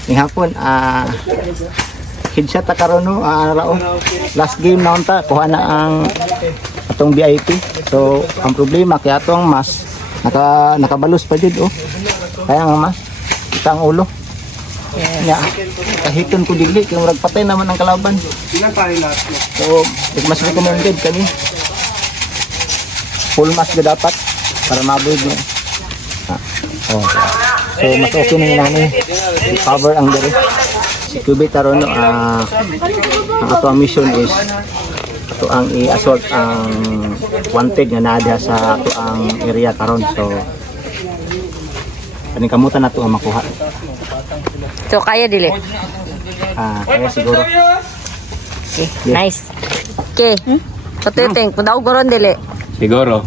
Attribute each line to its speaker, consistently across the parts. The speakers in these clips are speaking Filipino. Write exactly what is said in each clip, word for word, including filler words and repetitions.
Speaker 1: Ning hapon ah headshot ta karon no, ah, rao. Last game na unta kuha na ang atong V I P. So ang problema kay atong mas naka nakabalos pa jud oh. Kaya nga mas itang ulo. Yeah. Kahiton ko dili kay murag patay naman ang kalaban. So mas recommended kani full mask ga dapat para mabuhig mo. Ah, oh. So mas okay na nani cover ang dere. Si Cubit aron no ah ang ato ang mission is ato ang i-assault ang wanted nga naa diha sa ato ang area karon. So kaning kamutan nato ang makuha.
Speaker 2: So kaya dili.
Speaker 1: Ah, kaya siguro.
Speaker 2: Okay, nice. Okay. What do you think? Pudaw goron dili.
Speaker 3: Siguro.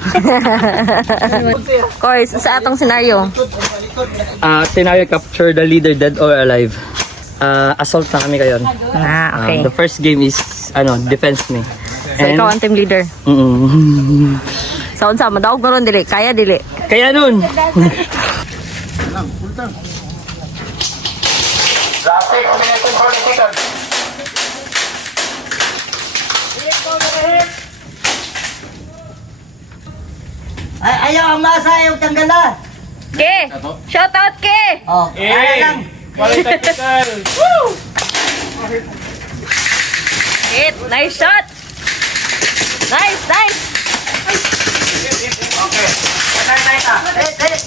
Speaker 2: Koy, sa atong senaryo.
Speaker 3: Ah, scenario capture the leader dead or alive. Ah, assault na kami kayon.
Speaker 2: Ah, okay.
Speaker 3: Ah, the first game is ano, defense ni.
Speaker 2: So ikaw ang team leader.
Speaker 3: Mm.
Speaker 2: So unsa madaog goron dili? Kaya dili.
Speaker 3: Kaya nun.
Speaker 4: Ay, ayaw ang masa, ayaw tanggala.
Speaker 2: Ke! Shout out ke!
Speaker 4: Oh, kaya lang.
Speaker 2: Hit! Nice shot! Nice, nice!
Speaker 4: Hit, hit.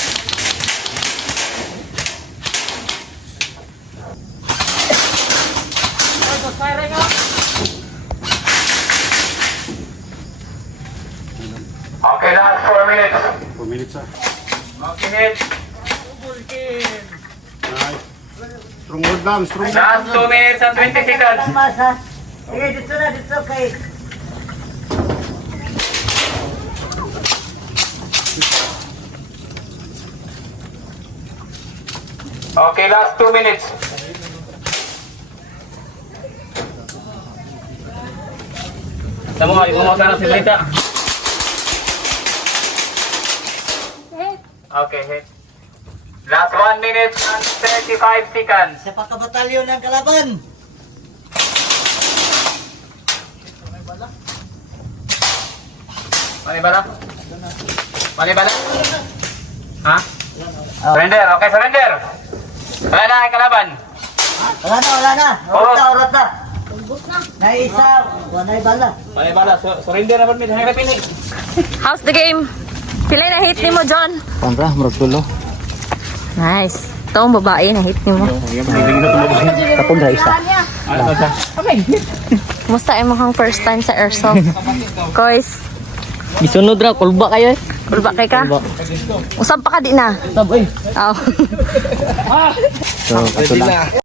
Speaker 5: Okay, last four minutes.
Speaker 6: four minutes ah.
Speaker 5: Okay, hit.
Speaker 6: Nice. Strong word down, strong word
Speaker 5: Last two minutes and twenty seconds.
Speaker 4: Ang masa. Sige, dito na, dito kay.
Speaker 5: Okay, last two minutes.
Speaker 3: Tamo ay bumosa na si Lita.
Speaker 5: Okay, hit. Last one minute and thirty-five seconds.
Speaker 4: Sa pagkabatalyon ng kalaban.
Speaker 5: Manibala? Manibala? Ha? Surrender, okay, surrender. Wala na ang kalaban.
Speaker 4: Wala na, wala na. Urot na, urot na. Naisa, wala na bala.
Speaker 5: Manibala, su- surrender na ba? May hangat pili.
Speaker 2: How's the game? Pila na hit ni mo, John?
Speaker 1: Pandra murag tulo.
Speaker 2: Nice. Ito ang babae na hit ni mo.
Speaker 1: Tapon ra isa.
Speaker 2: Kumusta ay mo kang first time sa airsoft? Koys,
Speaker 3: Gisunod ra kulba kayo.
Speaker 2: ulba kay ka? Usap pa ka di na?
Speaker 3: Sab eh.
Speaker 2: Oh.
Speaker 1: So kaso lang.